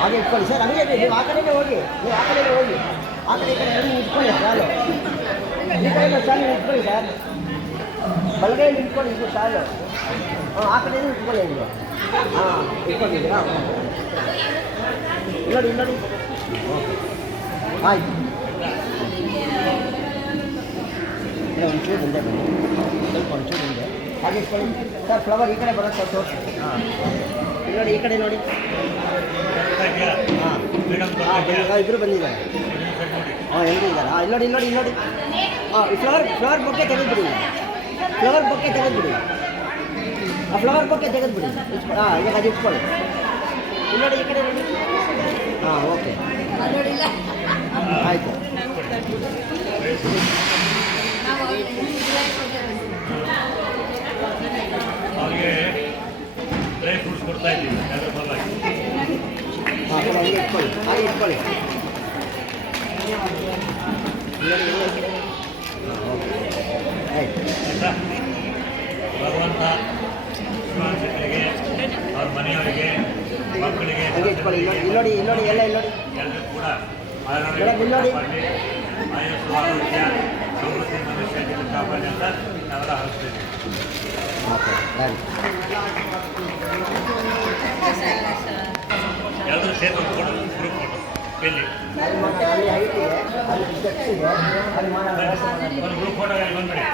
ಹಾಗೆ ಇಟ್ಕೊಳ್ಳಿ ಸರ್, ಹಂಗೆ ನೀವು ಆ ಕಡೆನೇ ಹೋಗಿ, ನೀವು ಆ ಕಡೆನೇ ಹೋಗಿ, ಆ ಕಡೆ ಈ ಕಡೆ ಎರಡು ಇಟ್ಕೊಳ್ಳಿ ಸಾಲು, ಈ ಕಡೆ ಸಾಲು ಇಟ್ಕೊಳ್ಳಿ ಸರ್, ಬಲಗೈಯಲ್ಲಿ ಇಟ್ಕೊಳ್ಳಿ ಇದು ಸಾಲು, ಆ ಕಡೆಯೂ ಇಟ್ಕೊಳ್ಳಿ ನೀವು, ಇಟ್ಕೊಂಡಿದ್ದೀರಾ? ನೋಡಿ ನೋಡಿ, ಆಯ್ತು. ಒಂಚೂರು ಮುಂದೆ ಬನ್ನಿ, ಸ್ವಲ್ಪ ಒಂಚೂರು ಮುಂದೆ ಹಾಗೆ ಇಟ್ಕೊಳ್ಳಿ ಸರ್. ಫ್ಲವರ್ ಈ ಕಡೆ ಬರುತ್ತೆ ಸರ್, ತೋರಿಸಿ. ನೋಡಿ ಈ ಕಡೆ ನೋಡಿ. ಇಬ್ಬರು ಬಂದಿದ್ದಾರೆ. ಎಲ್ಲರೂ ಇದ್ದಾರೆ. ಇಲ್ಲಿ ನೋಡಿ ಇಲ್ಲಿ ನೋಡಿ. ಫ್ಲವರ್ ಬೊಕ್ಕೆ ತೆಗೆದುಬಿಡಿ, ಫ್ಲವರ್ ಬೊಕ್ಕೆ ತೆಗೆದುಬಿಡಿ, ಆ ಫ್ಲವರ್ ಬೊಕ್ಕೆ ತೆಗೆದುಬಿಡಿ. ಈಗ ಅದು ಇಟ್ಕೊಳ್ಳಿ. ಇಲ್ಲಿ ನೋಡಿ ಈ ಕಡೆ ನೋಡಿ. ಓಕೆ ಆಯಿತು. ಅವ್ರಿಗೆ ಡ್ರೈ ಫ್ರೂಟ್ಸ್ ಕೊಡ್ತಾ ಇದ್ದೀವಿ, ಅದ್ರ ಪರವಾಗಿ. ಹಾಗೆ ಇಟ್ಕೊಳ್ಳಿ, ಹಾಗೆ ಇಟ್ಕೊಳ್ಳಿ. ಆಯ್ತಾ? ಭಗವಂತ ಶುಭಾಶಯಗಳಿಗೆ, ಅವ್ರ ಮನೆಯವರಿಗೆ, ಮಕ್ಕಳಿಗೆ ಹಾಗೆ ಇಟ್ಕೊಳ್ಳಿ. ಇಲ್ಲಿ ನೋಡಿ ಇಲ್ಲಿ ನೋಡಿ, ಎಲ್ಲ ಇಲ್ಲಿ ನೋಡಿ, ಎಲ್ಲರೂ ಕೂಡ ಆಯುಷ್ಯ ಆರೋಗ್ಯ ಸಮೃದ್ಧಿ ಮನುಷ್ಯ ಕಾಪಾಡಿ ಅಂತ ನಾವೆಲ್ಲ ಹರಿಸ್ತೀವಿ. ಎಲ್ಲರೂ ಸೇರಿ ಒಂದು ಫೋಟೋ, ಗ್ರೂಪ್ ಫೋಟೋ ಎಲ್ಲಿ ಒಂದು ಗ್ರೂಪ್ ಫೋಟೋ ಬಂದ್ಬಿಡಿ.